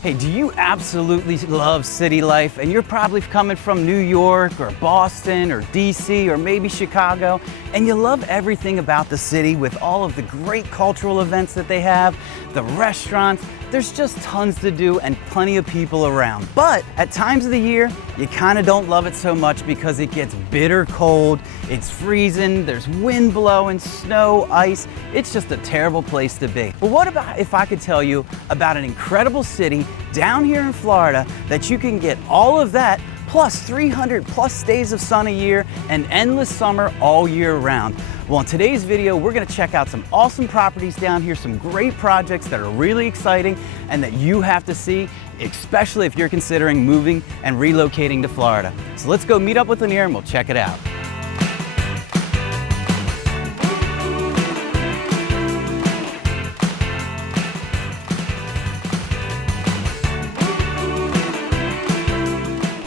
Hey, do you absolutely love city life and you're probably coming from New York or Boston or DC or maybe Chicago, and you love everything about the city with all of the great cultural events that they have, the restaurants, there's just tons to do and plenty of people around. But at times of the year, you kind of don't love it so much because it gets bitter cold, it's freezing, there's wind blowing, snow, ice. It's just a terrible place to be. But what about if I could tell you about an incredible city down here in Florida that you can get all of that plus 300 plus days of sun a year and endless summer all year round? Well, in today's video, we're gonna check out some awesome properties down here, some great projects that are really exciting and that you have to see, especially if you're considering moving and relocating to Florida. So let's go meet up with Lanir and we'll check it out.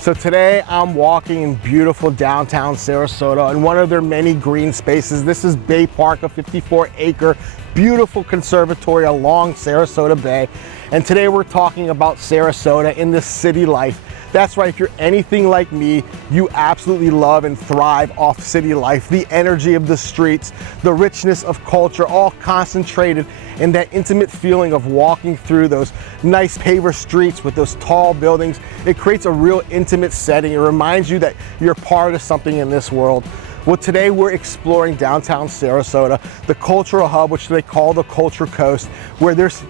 So today I'm walking in beautiful downtown Sarasota in one of their many green spaces. This is Bay Park, a 54-acre beautiful conservatory along Sarasota Bay. And today we're talking about Sarasota in the city life. That's right, if you're anything like me, you absolutely love and thrive off city life. The energy of the streets, the richness of culture, all concentrated in that intimate feeling of walking through those nice paver streets with those tall buildings. It creates a real intimate setting. It reminds you that you're part of something in this world. Well, today we're exploring downtown Sarasota, the cultural hub, which they call the Culture Coast, where there's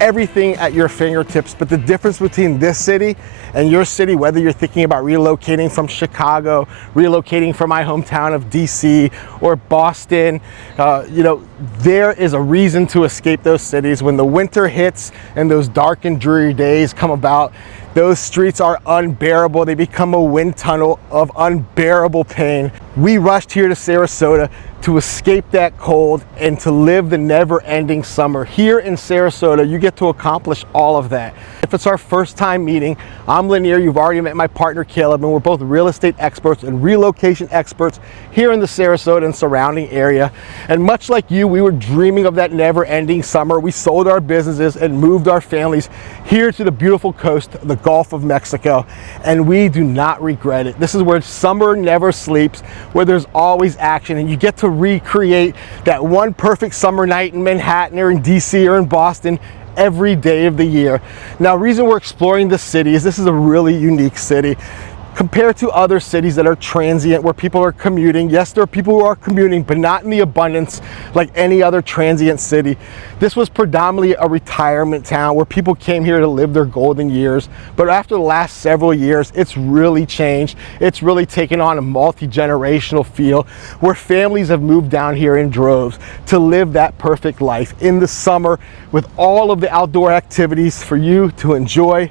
everything at your fingertips. But the difference between this city and your city, whether you're thinking about relocating from Chicago, relocating from my hometown of DC or Boston, there is a reason to escape those cities. When the winter hits and those dark and dreary days come about, those streets are unbearable. They become a wind tunnel of unbearable pain. We rushed here to Sarasota to escape that cold and to live the never-ending summer. Here in Sarasota, you get to accomplish all of that. If it's our first time meeting, I'm Lanir. You've already met my partner Caleb, and we're both real estate experts and relocation experts here in the Sarasota and surrounding area. And much like you, we were dreaming of that never-ending summer. We sold our businesses and moved our families here to the beautiful coast, the Gulf of Mexico, and we do not regret it. This is where summer never sleeps, where there's always action, and you get to recreate that one perfect summer night in Manhattan or in DC or in Boston every day of the year. Now, the reason we're exploring this city is this is a really unique city. Compared to other cities that are transient, where people are commuting. Yes, there are people who are commuting, but not in the abundance like any other transient city. This was predominantly a retirement town where people came here to live their golden years. But after the last several years, it's really changed. It's really taken on a multi-generational feel where families have moved down here in droves to live that perfect life in the summer with all of the outdoor activities for you to enjoy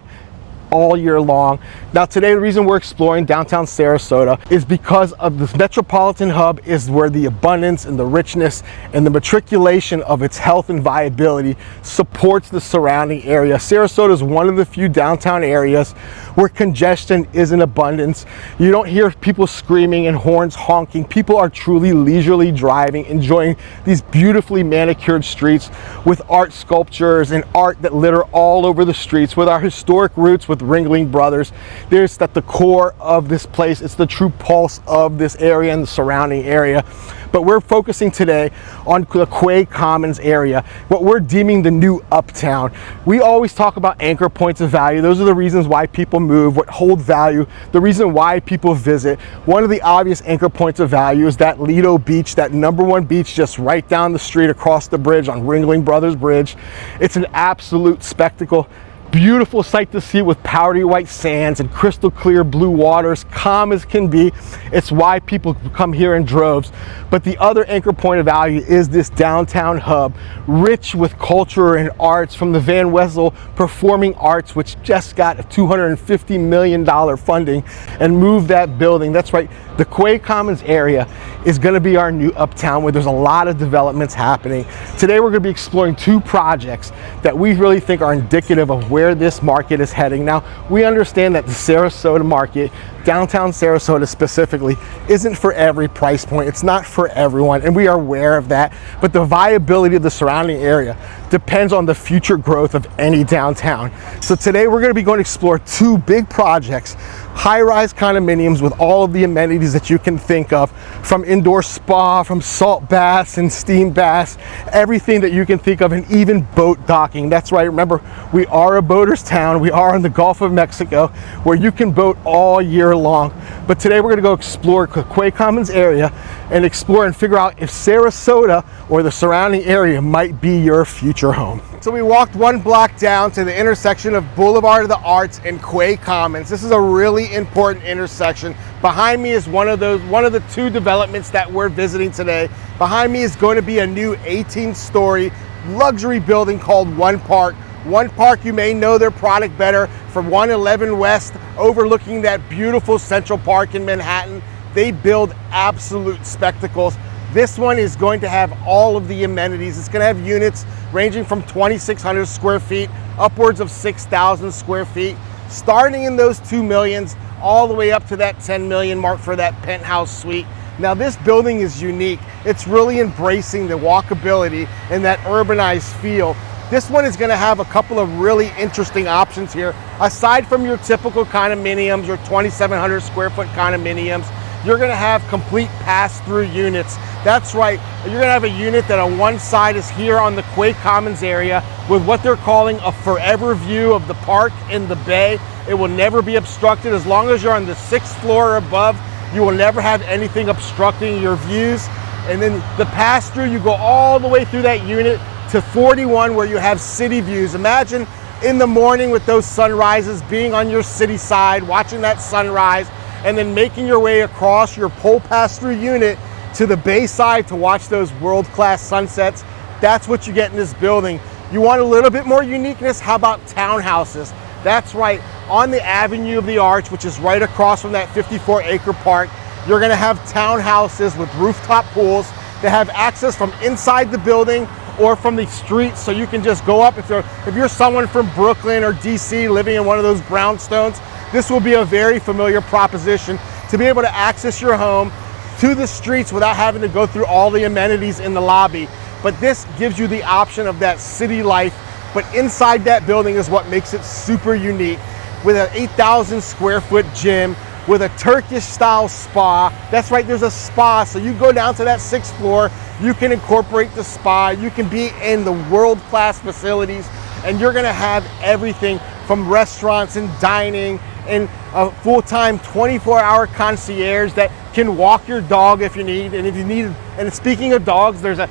all year long. Now today, the reason we're exploring downtown Sarasota is because of this metropolitan hub is where the abundance and the richness and the matriculation of its health and viability supports the surrounding area. Sarasota is one of the few downtown areas where congestion is in abundance. You don't hear people screaming and horns honking. People are truly leisurely driving, enjoying these beautifully manicured streets with art sculptures and art that litter all over the streets, with our historic roots with Ringling Brothers. There's at the core of this place. It's the true pulse of this area and the surrounding area. But we're focusing today on the Quay Commons area, what we're deeming the new uptown. We always talk about anchor points of value. Those are the reasons why people move, what hold value, the reason why people visit. One of the obvious anchor points of value is that Lido Beach, that #1 beach just right down the street across the bridge on Ringling Brothers Bridge. It's an absolute spectacle. Beautiful sight to see with powdery white sands and crystal clear blue waters, calm as can be. It's why people come here in droves. But the other anchor point of value is this downtown hub, rich with culture and arts, from the Van Wezel Performing Arts, which just got a $250 million funding and moved that building. That's right, the Quay Commons area is gonna be our new uptown, where there's a lot of developments happening. Today we're gonna be exploring two projects that we really think are indicative of where this market is heading. Now, we understand that the Sarasota market downtown Sarasota specifically isn't for every price point. It's not for everyone, and we are aware of that. But the viability of the surrounding area depends on the future growth of any downtown. So today we're going to be going to explore two big projects, high-rise condominiums with all of the amenities that you can think of, from indoor spa, from salt baths and steam baths, everything that you can think of, and even boat docking. That's right, remember, we are a boater's town. We are in the Gulf of Mexico, where you can boat all year long. But today we're going to go explore the Quay Commons area and explore and figure out if Sarasota or the surrounding area might be your future home. So we walked one block down to the intersection of Boulevard of the Arts and Quay Commons. This is a really important intersection. Behind me is one of the two developments that we're visiting today. Behind me is going to be a new 18-story luxury building called One Park. One Park, you may know their product better from 111 West, overlooking that beautiful Central Park in Manhattan. They build absolute spectacles. This one is going to have all of the amenities. It's going to have units ranging from 2,600 square feet upwards of 6,000 square feet, starting in those 2 millions all the way up to that 10 million mark for that penthouse suite. Now this building is unique. It's really embracing the walkability and that urbanized feel. This one is going to have a couple of really interesting options here. Aside from your typical condominiums, your 2,700 square foot condominiums, you're going to have complete pass-through units. That's right, you're going to have a unit that on one side is here on the Quay Commons area with what they're calling a forever view of the park and the bay. It will never be obstructed. As long as you're on the 6th floor or above, you will never have anything obstructing your views. And then the pass-through, you go all the way through that unit to 41 where you have city views. Imagine in the morning with those sunrises, being on your city side, watching that sunrise, and then making your way across your pole pass-through unit to the bay side to watch those world-class sunsets. That's what you get in this building. You want a little bit more uniqueness? How about townhouses? That's right, on the Avenue of the Arch, which is right across from that 54-acre park, you're gonna have townhouses with rooftop pools that have access from inside the building or from the street, so you can just go up. If you're someone from Brooklyn or DC living in one of those brownstones, this will be a very familiar proposition to be able to access your home to the streets without having to go through all the amenities in the lobby. But this gives you the option of that city life, but inside that building is what makes it super unique, with an 8,000 square foot gym, with a Turkish style spa. That's right, there's a spa, so you go down to that 6th floor, you can incorporate the spa, you can be in the world-class facilities, and you're gonna have everything from restaurants and dining and a full-time 24-hour concierge that can walk your dog if you need. And speaking of dogs, there's a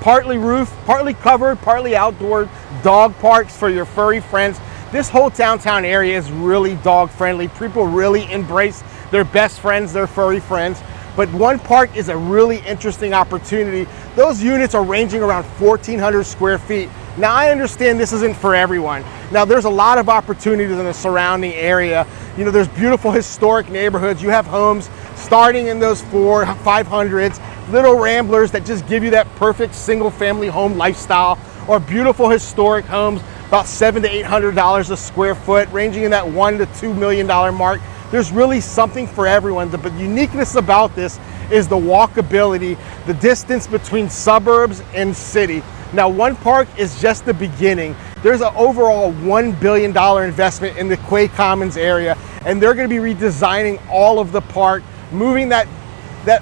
partly roof, partly covered, partly outdoor dog parks for your furry friends. This whole downtown area is really dog friendly. People really embrace their best friends, their furry friends. But One Park is a really interesting opportunity. Those units are ranging around 1,400 square feet. Now I understand this isn't for everyone. Now there's a lot of opportunities in the surrounding area. You know, there's beautiful historic neighborhoods. You have homes starting in those 400s, 500s, little ramblers that just give you that perfect single family home lifestyle, or beautiful historic homes, about $700 to $800 a square foot, ranging in that $1 to $2 million mark. There's really something for everyone. The uniqueness about this is the walkability, the distance between suburbs and city. Now, One Park is just the beginning. There's an overall $1 billion investment in the Quay Commons area, and they're gonna be redesigning all of the park, moving that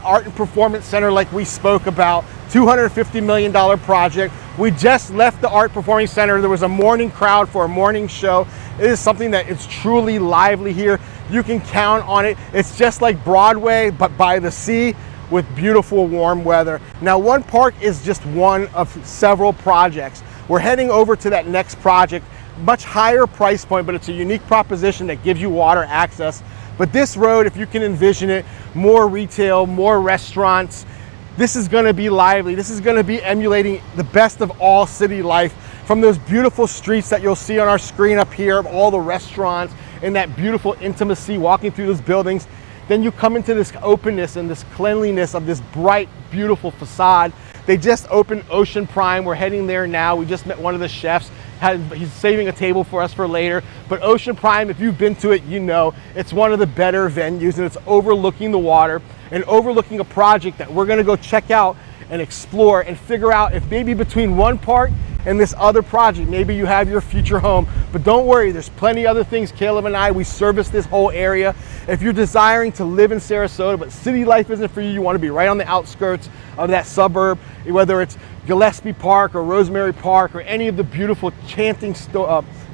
art and performance center like we spoke about, $250 million project. We just left the art performing center. There was a morning crowd for a morning show. It is something that is truly lively here. You can count on it. It's just like Broadway, but by the sea with beautiful warm weather. Now, One Park is just one of several projects. We're heading over to that next project, much higher price point, but it's a unique proposition that gives you water access. But this road, if you can envision it, more retail, more restaurants, this is gonna be lively. This is gonna be emulating the best of all city life, from those beautiful streets that you'll see on our screen up here, of all the restaurants and that beautiful intimacy walking through those buildings. Then you come into this openness and this cleanliness of this bright, beautiful facade. They just opened Ocean Prime. We're heading there now. We just met one of the chefs. He's saving a table for us for later. But Ocean Prime, if you've been to it, you know it's one of the better venues, and it's overlooking the water and overlooking a project that we're gonna go check out and explore and figure out if maybe between one part and this other project, maybe you have your future home. But don't worry, there's plenty other things. Caleb and I, we service this whole area. If you're desiring to live in Sarasota, but city life isn't for you, you wanna be right on the outskirts of that suburb, whether it's Gillespie Park or Rosemary Park or any of the beautiful chanting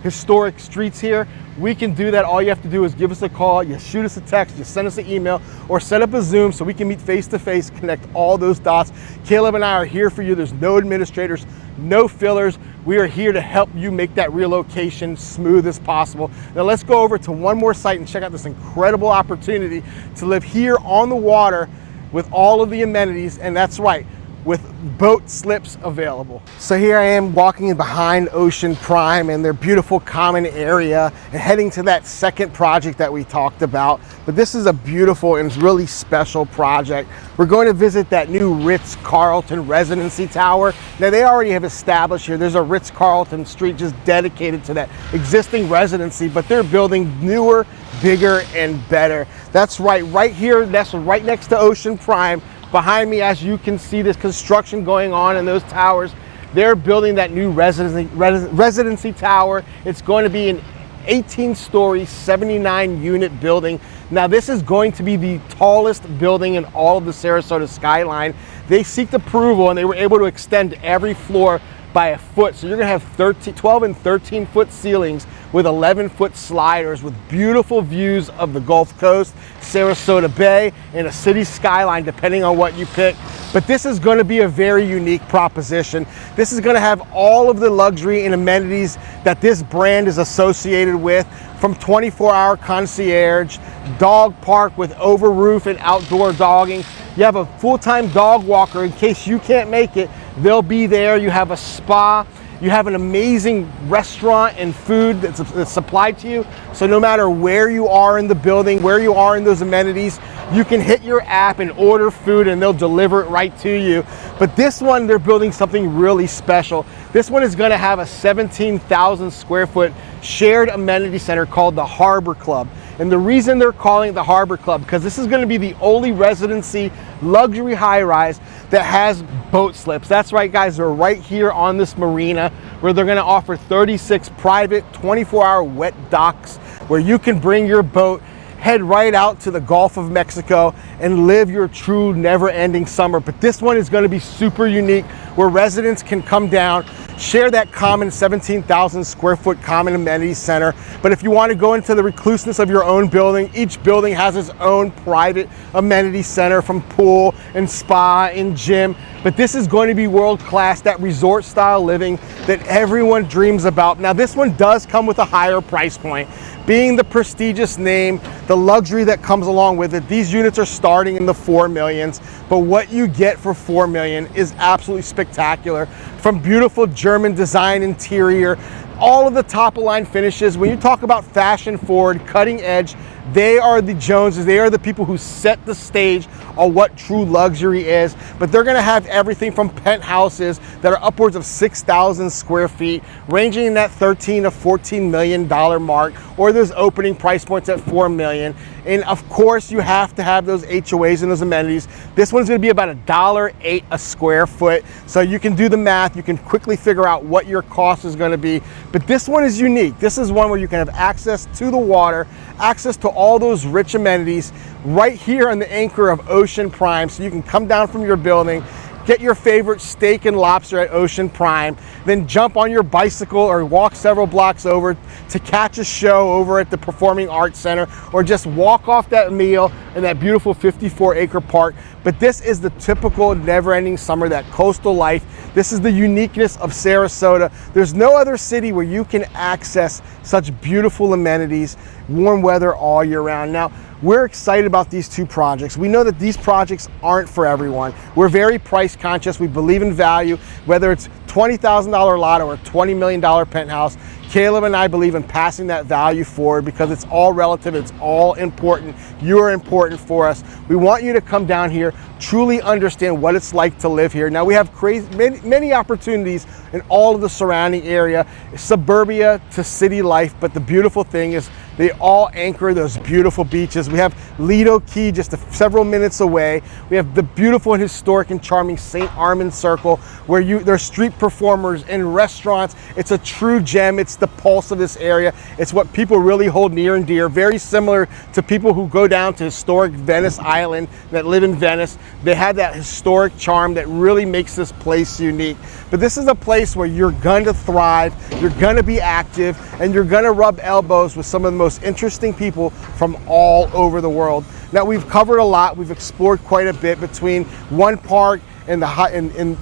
historic streets here, we can do that. All you have to do is give us a call, you shoot us a text, you send us an email, or set up a Zoom so we can meet face to face, connect all those dots. Caleb and I are here for you. There's no administrators, no fillers. We are here to help you make that relocation smooth as possible. Now let's go over to one more site and check out this incredible opportunity to live here on the water with all of the amenities, and that's right, with boat slips available. So here I am walking behind Ocean Prime and their beautiful common area and heading to that second project that we talked about. But this is a beautiful and really special project. We're going to visit that new Ritz Carlton residency tower. Now they already have established here, there's a Ritz Carlton street just dedicated to that existing residency, but they're building newer, bigger, and better. That's right here, that's right next to Ocean Prime. Behind me, as you can see, this construction going on in those towers. They're building that new residency tower. It's going to be an 18-story, 79-unit building. Now, this is going to be the tallest building in all of the Sarasota skyline. They seeked approval, and they were able to extend every floor by a foot. So you're gonna have 12 and 13-foot ceilings with 11-foot sliders with beautiful views of the Gulf Coast, Sarasota Bay, and a city skyline, depending on what you pick. But this is gonna be a very unique proposition. This is gonna have all of the luxury and amenities that this brand is associated with, from 24-hour concierge, dog park with over roof and outdoor dogging. You have a full-time dog walker in case you can't make it. They'll be there. You have a spa. You have an amazing restaurant and food that's supplied to you. So no matter where you are in the building, where you are in those amenities, you can hit your app and order food and they'll deliver it right to you. But this one, they're building something really special. This one is gonna have a 17,000 square foot shared amenity center called the Harbor Club. And the reason they're calling it the Harbor Club, because this is gonna be the only residency luxury high-rise that has boat slips. That's right, guys, they're right here on this marina where they're gonna offer 36 private 24-hour wet docks where you can bring your boat, head right out to the Gulf of Mexico and live your true never-ending summer. But this one is gonna be super unique where residents can come down, share that common 17,000 square foot common amenity center. But if you want to go into the recluseness of your own building, each building has its own private amenity center, from pool and spa and gym. But this is going to be world-class, that resort style living that everyone dreams about. Now this one does come with a higher price point. Being the prestigious name, the luxury that comes along with it, these units are starting in the 4 millions, but what you get for 4 million is absolutely spectacular. From beautiful German design interior, all of the top of line finishes. When you talk about fashion forward, cutting edge, they are the Joneses. They are the people who set the stage on what true luxury is. But they're gonna have everything from penthouses that are upwards of 6,000 square feet, ranging in that $13 to $14 million mark, or those opening price points at 4 million. And of course, you have to have those HOAs and those amenities. This one's gonna be about $1.08 a square foot. So you can do the math, you can quickly figure out what your cost is gonna be. But this one is unique. This is one where you can have access to the water, access to all those rich amenities right here on the anchor of Ocean Prime. So you can come down from your building, get your favorite steak and lobster at Ocean Prime, then jump on your bicycle or walk several blocks over to catch a show over at the Performing Arts Center, or just walk off that meal in that beautiful 54-acre park. But this is the typical never-ending summer, that coastal life. This is the uniqueness of Sarasota. There's no other city where you can access such beautiful amenities, warm weather all year round. Now, we're excited about these two projects. We know that these projects aren't for everyone. We're very price conscious. We believe in value, whether it's $20,000 lot or a $20 million penthouse. Caleb and I believe in passing that value forward because it's all relative, it's all important. You're important for us. We want you to come down here, truly understand what it's like to live here. Now we have many opportunities in all of the surrounding area, suburbia to city life, but the beautiful thing is they all anchor those beautiful beaches. We have Lido Key just several minutes away. We have the beautiful and historic and charming St. Armand Circle where there's street performers and restaurants. It's a true gem. It's the pulse of this area. It's what people really hold near and dear. Very similar to people who go down to historic Venice Island that live in Venice. They have that historic charm that really makes this place unique. But this is a place where you're going to thrive, you're going to be active, and you're going to rub elbows with some of the most interesting people from all over the world. Now we've covered a lot, we've explored quite a bit between one park and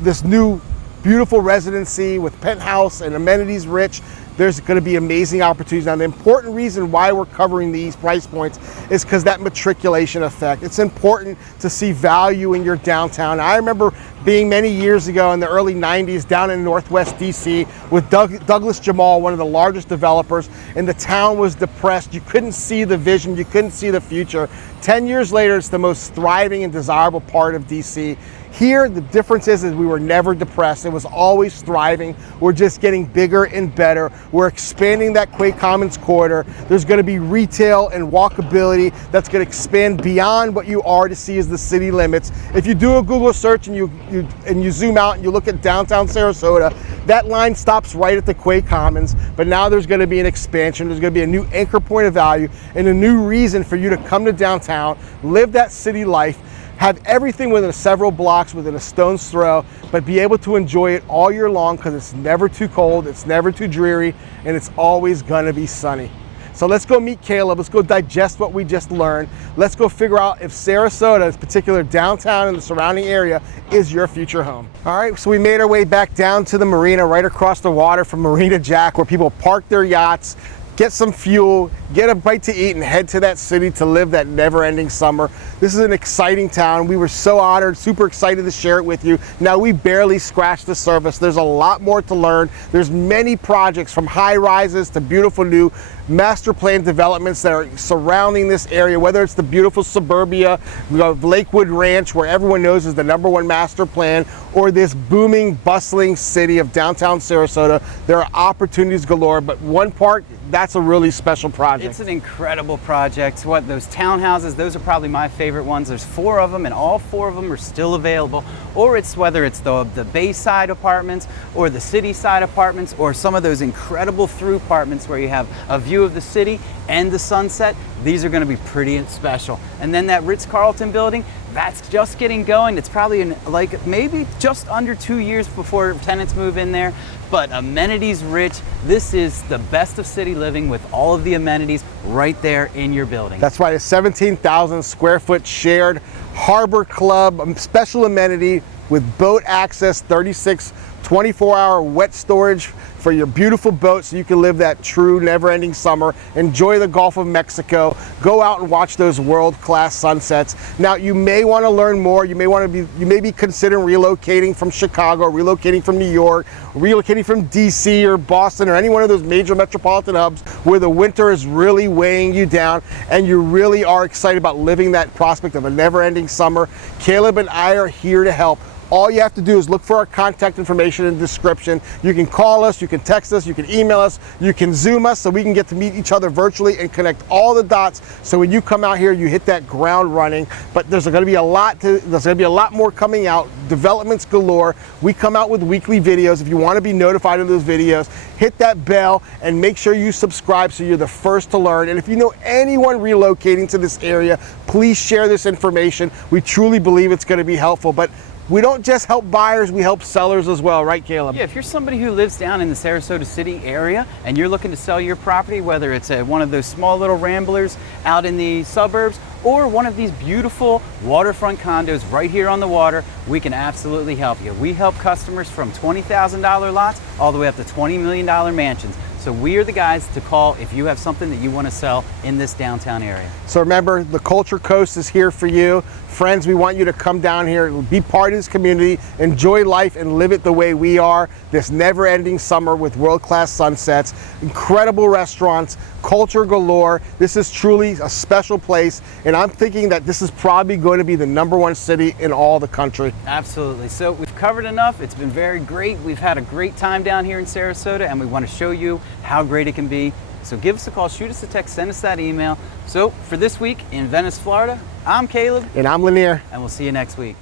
this new beautiful residency with penthouse and amenities rich. There's going to be amazing opportunities. Now the important reason why we're covering these price points is because that matriculation effect. It's important to see value in your downtown. I remember being many years ago in the early 90s down in Northwest DC with Douglas Jamal, one of the largest developers, and the town was depressed. You couldn't see the vision, you couldn't see the future. 10 years later, it's the most thriving and desirable part of DC. Here, the difference is we were never depressed. It was always thriving. We're just getting bigger and better. We're expanding that Quay Commons corridor. There's going to be retail and walkability that's going to expand beyond what you already see as the city limits. If you do a Google search and you zoom out and you look at downtown Sarasota, that line stops right at the Quay Commons, but now there's going to be an expansion. There's going to be a new anchor point of value and a new reason for you to come to downtown, live that city life, have everything within several blocks, within a stone's throw, but be able to enjoy it all year long because it's never too cold, it's never too dreary, and it's always gonna be sunny. So let's go meet Caleb, let's go digest what we just learned. Let's go figure out if Sarasota, in particular downtown and the surrounding area, is your future home. All right, so we made our way back down to the marina right across the water from Marina Jack where people park their yachts, get some fuel, get a bite to eat, and head to that city to live that never-ending summer. This is an exciting town. We were so honored, super excited to share it with you. Now, we barely scratched the surface. There's a lot more to learn. There's many projects from high-rises to beautiful new master plan developments that are surrounding this area, whether it's the beautiful suburbia, Lakewood Ranch, where everyone knows is the #1 master plan, or this booming, bustling city of downtown Sarasota. There are opportunities galore, but one park, that's a really special project. It's an incredible project. What, those townhouses, those are probably my favorite ones. There's 4 of them, and all 4 of them are still available. Or it's whether it's the Bayside apartments, or the city side apartments, or some of those incredible through apartments where you have a view of the city and the sunset. These are going to be pretty special. And then that Ritz Carlton building, that's just getting going. It's probably in like maybe just under 2 years before tenants move in there, but amenities rich. This is the best of city living with all of the amenities right there in your building. That's right, a 17,000 square foot shared harbor club, special amenity with boat access, 36 24-hour wet storage for your beautiful boat so you can live that true never-ending summer, enjoy the Gulf of Mexico, go out and watch those world-class sunsets. Now, you may want to learn more. You may be considering relocating from Chicago, relocating from New York, relocating from DC or Boston or any one of those major metropolitan hubs where the winter is really weighing you down and you really are excited about living that prospect of a never-ending summer. Caleb and I are here to help. All you have to do is look for our contact information in the description. You can call us, you can text us, you can email us, you can Zoom us so we can get to meet each other virtually and connect all the dots so when you come out here, you hit that ground running. But there's going to be a lot more coming out, developments galore. We come out with weekly videos. If you want to be notified of those videos, hit that bell and make sure you subscribe so you're the first to learn. And if you know anyone relocating to this area, please share this information. We truly believe it's going to be helpful. But we don't just help buyers, we help sellers as well, right, Caleb? Yeah, if you're somebody who lives down in the Sarasota City area and you're looking to sell your property, whether it's one of those small little ramblers out in the suburbs or one of these beautiful waterfront condos right here on the water, we can absolutely help you. We help customers from $20,000 lots all the way up to $20 million mansions. So we are the guys to call if you have something that you want to sell in this downtown area. So remember, the Culture Coast is here for you. Friends, we want you to come down here, be part of this community, enjoy life and live it the way we are. This never-ending summer with world-class sunsets, incredible restaurants, culture galore. This is truly a special place, and I'm thinking that this is probably going to be the #1 city in all the country. Absolutely. So we've covered enough. It's been very great. We've had a great time down here in Sarasota, and we want to show you how great it can be. So give us a call, shoot us a text, send us that email. So for this week in Venice, Florida, I'm Caleb. And I'm Lanir. And we'll see you next week.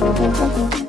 Thank you.